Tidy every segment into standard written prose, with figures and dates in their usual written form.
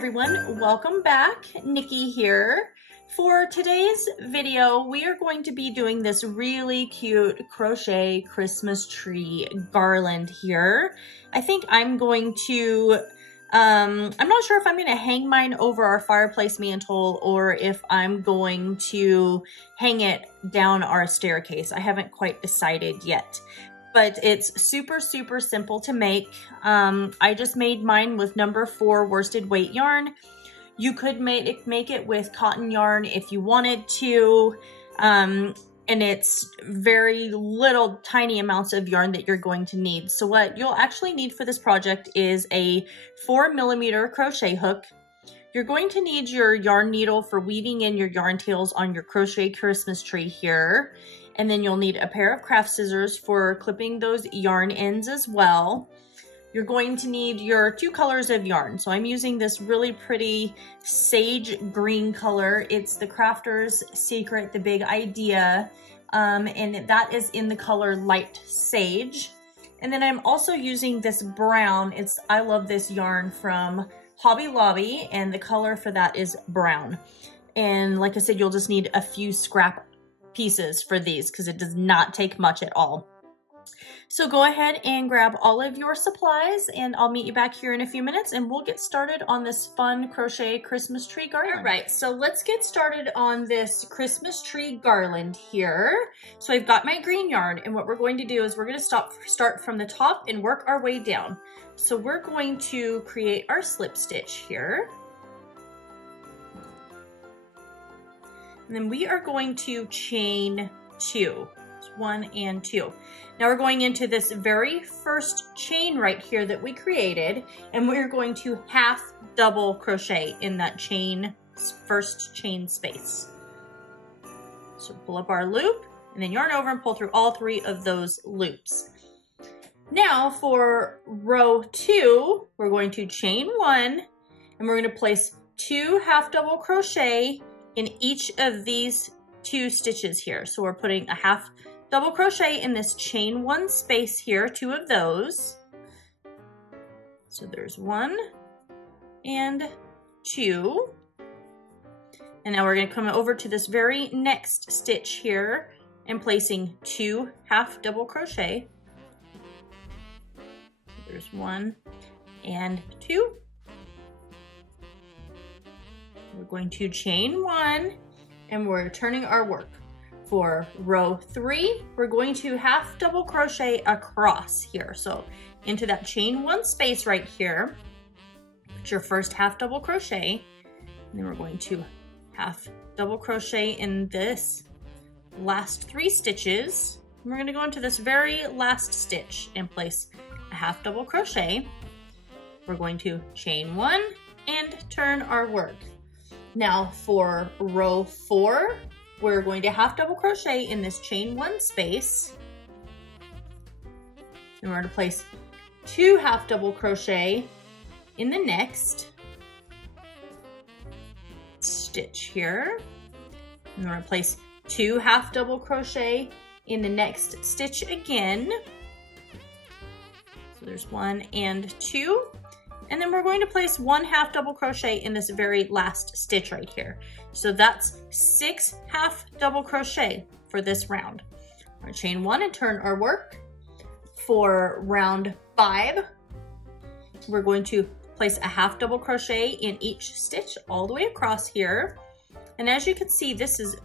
everyone, welcome back. Nikki here. For today's video, we are going to be doing this really cute crochet Christmas tree garland here. I think I'm going to, I'm not sure if I'm going to hang mine over our fireplace mantle or if I'm going to hang it down our staircase. I haven't quite decided yet. But it's super simple to make. I just made mine with number 4 worsted weight yarn. You could make it with cotton yarn if you wanted to. And it's very little tiny amounts of yarn that you're going to need. So what you'll actually need for this project is a 4mm crochet hook. You're going to need your yarn needle for weaving in your yarn tails on your crochet Christmas tree here. And then you'll need a pair of craft scissors for clipping those yarn ends as well. You're going to need your 2 colors of yarn. So I'm using this really pretty sage green color. It's the Crafter's Secret, the Big Idea. And that is in the color light sage. And then I'm also using this brown. I love this yarn from Hobby Lobby, and the color for that is brown. And like I said, you'll just need a few scrap pieces for these because it does not take much at all. So go ahead and grab all of your supplies and I'll meet you back here in a few minutes and we'll get started on this fun crochet Christmas tree garland. All right, so let's get started on this Christmas tree garland here. So I've got my green yarn, and what we're going to do is we're going to start from the top and work our way down. So we're going to create our slip stitch here. And then we are going to chain 2, 1 and 2. Now we're going into this very first chain right here that we created, and we're going to half double crochet in that first chain space. So pull up our loop and then yarn over and pull through all 3 of those loops. Now for row 2, we're going to chain 1 and we're going to place 2 half double crochet in each of these 2 stitches here. So we're putting a half double crochet in this chain 1 space here, 2 of those. So there's 1 and 2. And now we're going to come over to this very next stitch here and placing 2 half double crochet. There's 1 and 2. We're going to chain 1 and we're turning our work. For row 3, we're going to half double crochet across here. So into that chain 1 space right here, put your first half double crochet, and then we're going to half double crochet in this last 3 stitches. And we're going to go into this very last stitch and place a half double crochet. We're going to chain 1 and turn our work. Now for row 4, we're going to half double crochet in this chain 1 space. And we're going to place 2 half double crochet in the next stitch here. And we're going to place 2 half double crochet in the next stitch again. So there's 1 and 2. And then we're going to place 1 half double crochet in this very last stitch right here. So that's 6 half double crochet for this round. We're going to chain 1 and turn our work. For round 5, we're going to place a half double crochet in each stitch all the way across here. And as you can see, this is a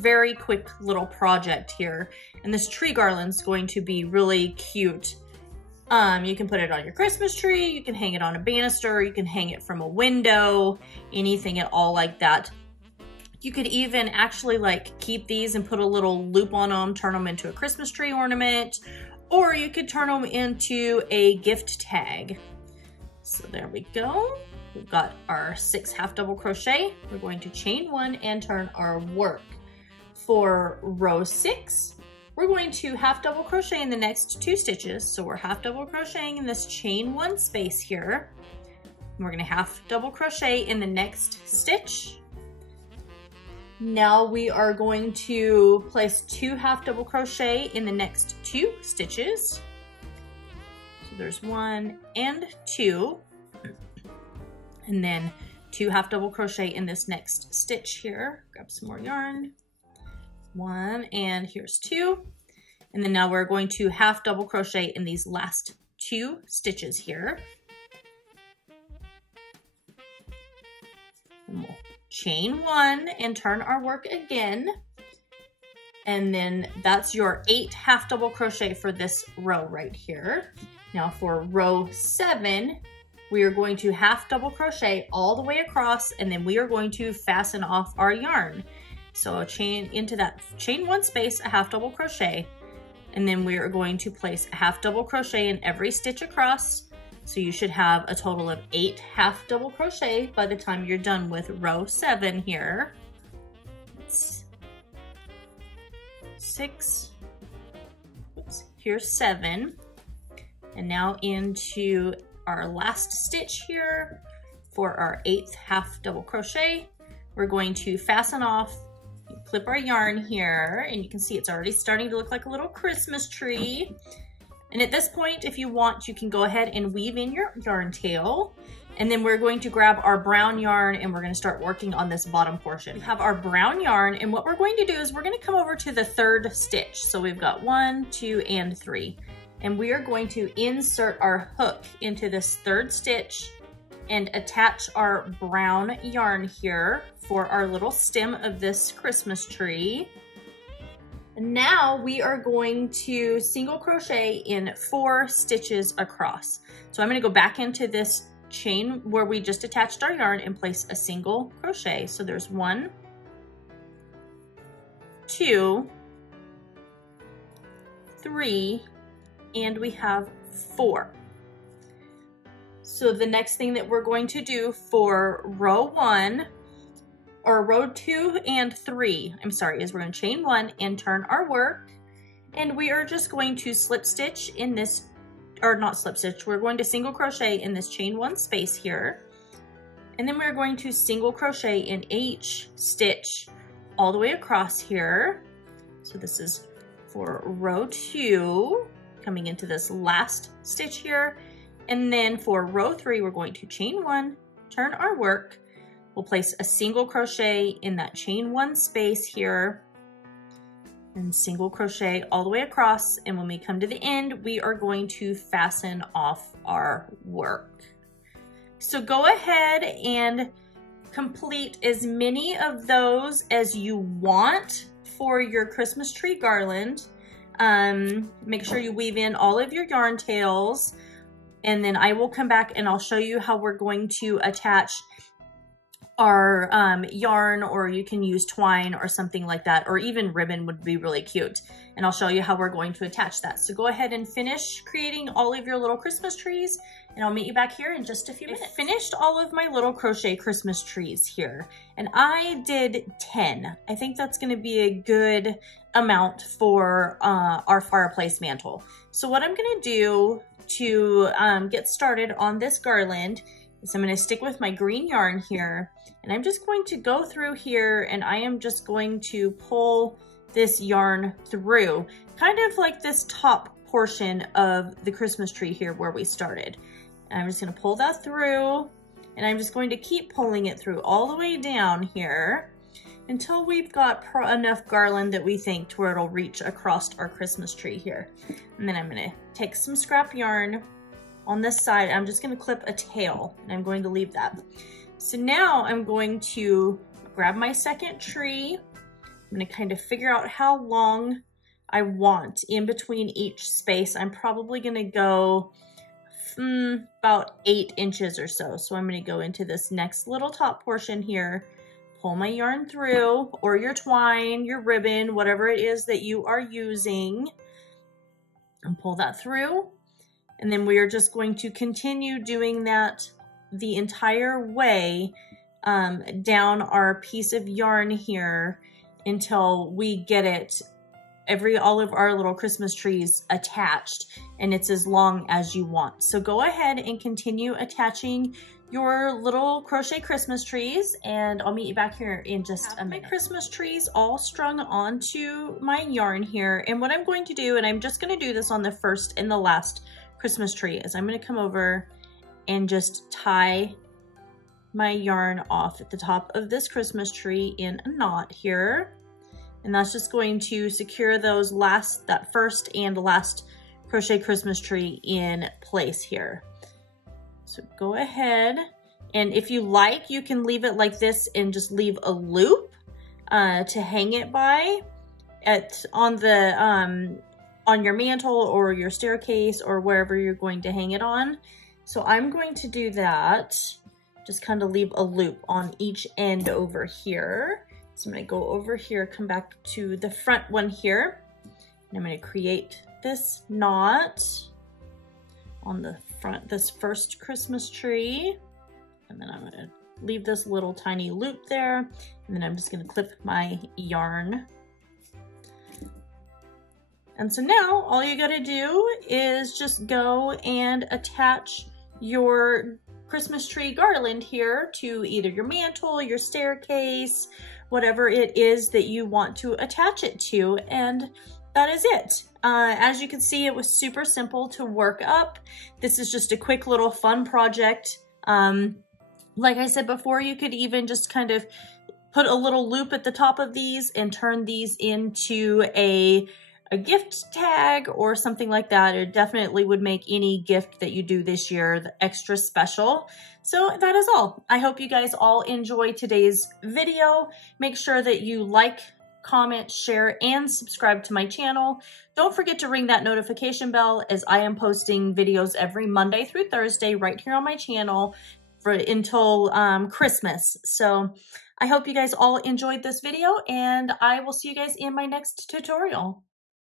very quick little project here. And this tree garland is going to be really cute. You can put it on your Christmas tree, you can hang it on a banister, you can hang it from a window, anything at all like that. You could even actually like keep these and put a little loop on them, turn them into a Christmas tree ornament, or you could turn them into a gift tag. So there we go. We've got our 6 half double crochet. We're going to chain 1 and turn our work. For row 6, we're going to half double crochet in the next 2 stitches. So we're half double crocheting in this chain 1 space here. And we're going to half double crochet in the next stitch. Now we are going to place 2 half double crochet in the next 2 stitches. So there's 1 and 2. And then 2 half double crochet in this next stitch here. Grab some more yarn. 1, and here's 2. And then now we're going to half double crochet in these last 2 stitches here. And we'll chain 1 and turn our work again. And then that's your 8 half double crochet for this row right here. Now for row 7, we are going to half double crochet all the way across, and then we are going to fasten off our yarn. So chain into that chain 1 space, a half double crochet, and then we are going to place a half double crochet in every stitch across. So you should have a total of 8 half double crochet by the time you're done with row 7 here. It's 6, oops, here's 7, and now into our last stitch here for our 8th half double crochet. We're going to fasten off, clip our yarn here, and you can see it's already starting to look like a little Christmas tree. And at this point, if you want, you can go ahead and weave in your yarn tail. And then we're going to grab our brown yarn and we're going to start working on this bottom portion. We have our brown yarn, and what we're going to do is we're going to come over to the 3rd stitch. So we've got 1, 2, and 3. And we are going to insert our hook into this 3rd stitch and attach our brown yarn here for our little stem of this Christmas tree. And now we are going to single crochet in 4 stitches across. So I'm going to go back into this chain where we just attached our yarn and place a single crochet. So there's 1, 2, 3, and we have 4. So the next thing that we're going to do for row 1, or row 2 and 3, I'm sorry, is we're going to chain 1 and turn our work, and we are just going to slip stitch in this, or not slip stitch, we're going to single crochet in this chain 1 space here, and then we're going to single crochet in each stitch all the way across here. So this is for row 2, coming into this last stitch here, and then for row 3 we're going to chain 1, turn our work, we'll place a single crochet in that chain 1 space here, and single crochet all the way across, and when we come to the end we are going to fasten off our work. So go ahead and complete as many of those as you want for your Christmas tree garland. Make sure you weave in all of your yarn tails, and then I will come back and I'll show you how we're going to attach our yarn, or you can use twine or something like that, or even ribbon would be really cute. And I'll show you how we're going to attach that. So go ahead and finish creating all of your little Christmas trees, and I'll meet you back here in just a few minutes. I finished all of my little crochet Christmas trees here, and I did 10. I think that's going to be a good amount for our fireplace mantle. So what I'm going to do to get started on this garland is I'm going to stick with my green yarn here, and I'm just going to go through here, and I am just going to pull this yarn through, kind of like this top portion of the Christmas tree here where we started. And I'm just going to pull that through, and I'm just going to keep pulling it through all the way down here until we've got enough garland that we think to where it'll reach across our Christmas tree here. And then I'm going to take some scrap yarn on this side. I'm just going to clip a tail, and I'm going to leave that. So now I'm going to grab my second tree. I'm going to kind of figure out how long I want in between each space. I'm probably going to go about 8 inches or so. So I'm going to go into this next little top portion here, pull my yarn through, or your twine, your ribbon, whatever it is that you are using, and pull that through. And then we are just going to continue doing that the entire way down our piece of yarn here until we get it, all of our little Christmas trees attached, and it's as long as you want. So go ahead and continue attaching your little crochet Christmas trees, and I'll meet you back here in just a minute. My Christmas trees all strung onto my yarn here, and what I'm going to do, and I'm just going to do this on the first and the last Christmas tree, is I'm going to come over and just tie my yarn off at the top of this Christmas tree in a knot here. And that's just going to secure those that first and last crochet Christmas tree in place here. So go ahead, and if you like, you can leave it like this and just leave a loop to hang it by on your mantle or your staircase or wherever you're going to hang it on. So I'm going to do that. Just kind of leave a loop on each end over here. So I'm going to go over here, come back to the front one here, and I'm going to create this knot on the front, this first Christmas tree. And then I'm going to leave this little tiny loop there. And then I'm just going to clip my yarn. And so now all you got to do is just go and attach your Christmas tree garland here to either your mantle, your staircase, whatever it is that you want to attach it to. And that is it. As you can see, it was super simple to work up. This is just a quick little fun project. Like I said before, you could even just kind of put a little loop at the top of these and turn these into a gift tag or something like that. It definitely would make any gift that you do this year extra special. So that is all. I hope you guys all enjoy today's video. Make sure that you like, comment, share, and subscribe to my channel. Don't forget to ring that notification bell, as I am posting videos every Monday through Thursday right here on my channel until Christmas. So I hope you guys all enjoyed this video, and I will see you guys in my next tutorial.